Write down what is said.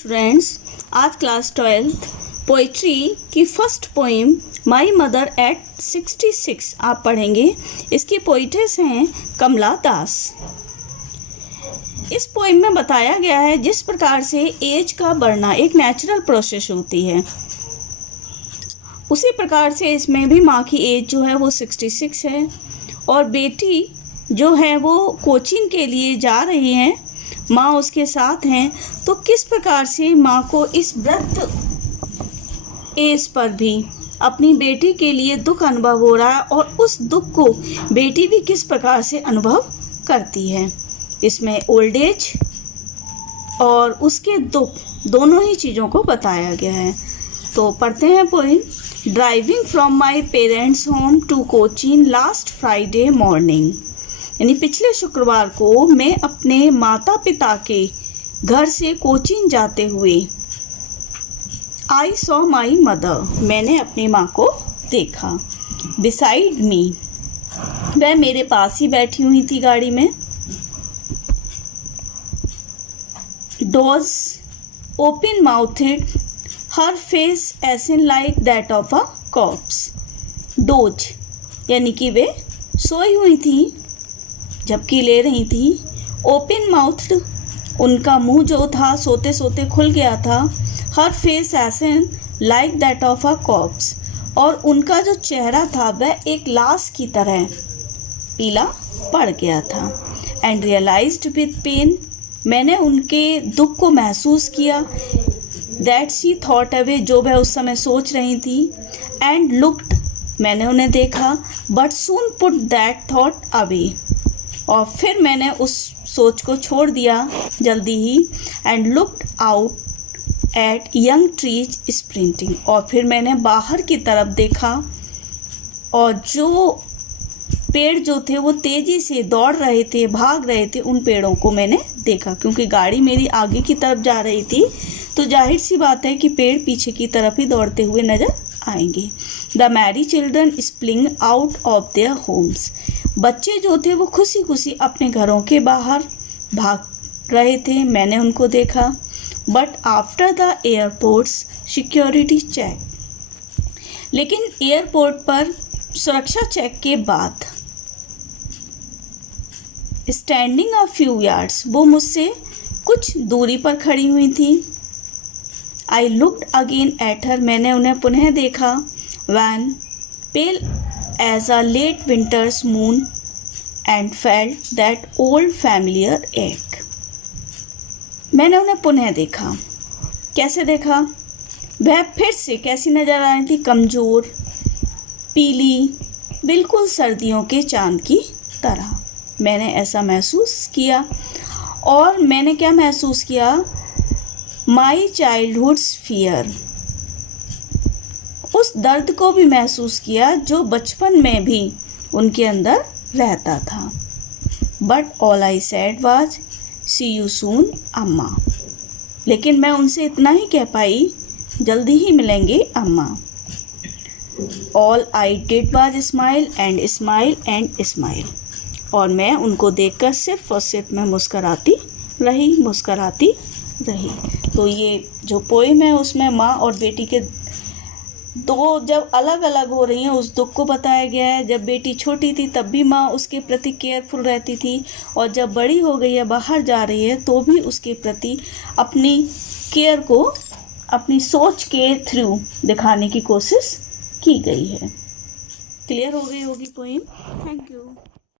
Students, आज class 12th poetry की first poem my mother eight 66 आप पढ़ेंगे। इसकी पोइटेस हैं कमला दास। इस पोइम में बताया गया है जिस प्रकार से एज का बढ़ना एक नेचुरल प्रोसेस होती है, उसी प्रकार से इसमें भी माँ की एज जो है वो 66 है और बेटी जो है वो कोचिंग के लिए जा रही हैं, माँ उसके साथ हैं। तो किस प्रकार से माँ को इस वृद्ध एज पर भी अपनी बेटी के लिए दुख अनुभव हो रहा है और उस दुख को बेटी भी किस प्रकार से अनुभव करती है। इसमें ओल्ड एज और उसके दुख दोनों ही चीज़ों को बताया गया है। तो पढ़ते हैं poem. Driving from my parents home to Cochin last Friday morning, यानी पिछले शुक्रवार को मैं अपने माता पिता के घर से कोचीन जाते हुए आई सॉ माई मदर, मैंने अपनी माँ को देखा। बिसाइड मी, वह मेरे पास ही बैठी हुई थी गाड़ी में। Those open mouthed, her face ashen like that of a corpse. Those यानी कि वे सोई हुई थी, झपकी ले रही थी। ओपन माउथड, उनका मुंह जो था सोते सोते खुल गया था। Her face ashen like that of a corpse, और उनका जो चेहरा था वह एक लाश की तरह पीला पड़ गया था। एंड रियलाइज्ड विद पेन, मैंने उनके दुख को महसूस किया। दैट शी थॉट अवे, जो वह उस समय सोच रही थी। एंड लुक्ड, मैंने उन्हें देखा। But soon put that thought away, और फिर मैंने उस सोच को छोड़ दिया जल्दी ही। And looked out at young trees sprinting, और फिर मैंने बाहर की तरफ देखा और जो पेड़ जो थे वो तेज़ी से दौड़ रहे थे, भाग रहे थे, उन पेड़ों को मैंने देखा। क्योंकि गाड़ी मेरी आगे की तरफ जा रही थी तो जाहिर सी बात है कि पेड़ पीछे की तरफ ही दौड़ते हुए नज़र आएंगे। The Mary children spring out of their homes, बच्चे जो थे वो खुशी खुशी अपने घरों के बाहर भाग रहे थे, मैंने उनको देखा। But after the airport's security check, लेकिन एयरपोर्ट पर सुरक्षा चेक के बाद स्टैंडिंग अ फ्यू यार्ड्स, वो मुझसे कुछ दूरी पर खड़ी हुई थी। I looked again at her, मैंने उन्हें पुनः देखा। Wan pale as a late winter's moon and felt that old familiar ache, मैंने उन्हें पुनः देखा। कैसे देखा? वह फिर से कैसी नज़र आ रही थी? कमज़ोर, पीली, बिल्कुल सर्दियों के चांद की तरह मैंने ऐसा महसूस किया। और मैंने क्या महसूस किया? माई चाइल्डहुड्स फियर, उस दर्द को भी महसूस किया जो बचपन में भी उनके अंदर रहता था। But all I said was see you soon अम्मा, लेकिन मैं उनसे इतना ही कह पाई, जल्दी ही मिलेंगे अम्मा। All I did was smile and smile and smile, और मैं उनको देखकर सिर्फ और सिर्फ मैं मुस्कराती रही। तो ये जो पोएम है उसमें माँ और बेटी के दो जब अलग अलग हो रही हैं उस दुख को बताया गया है। जब बेटी छोटी थी तब भी माँ उसके प्रति केयरफुल रहती थी, और जब बड़ी हो गई है, बाहर जा रही है, तो भी उसके प्रति अपनी केयर को अपनी सोच के थ्रू दिखाने की कोशिश की गई है। क्लियर हो गई होगी पोएम। Thank you.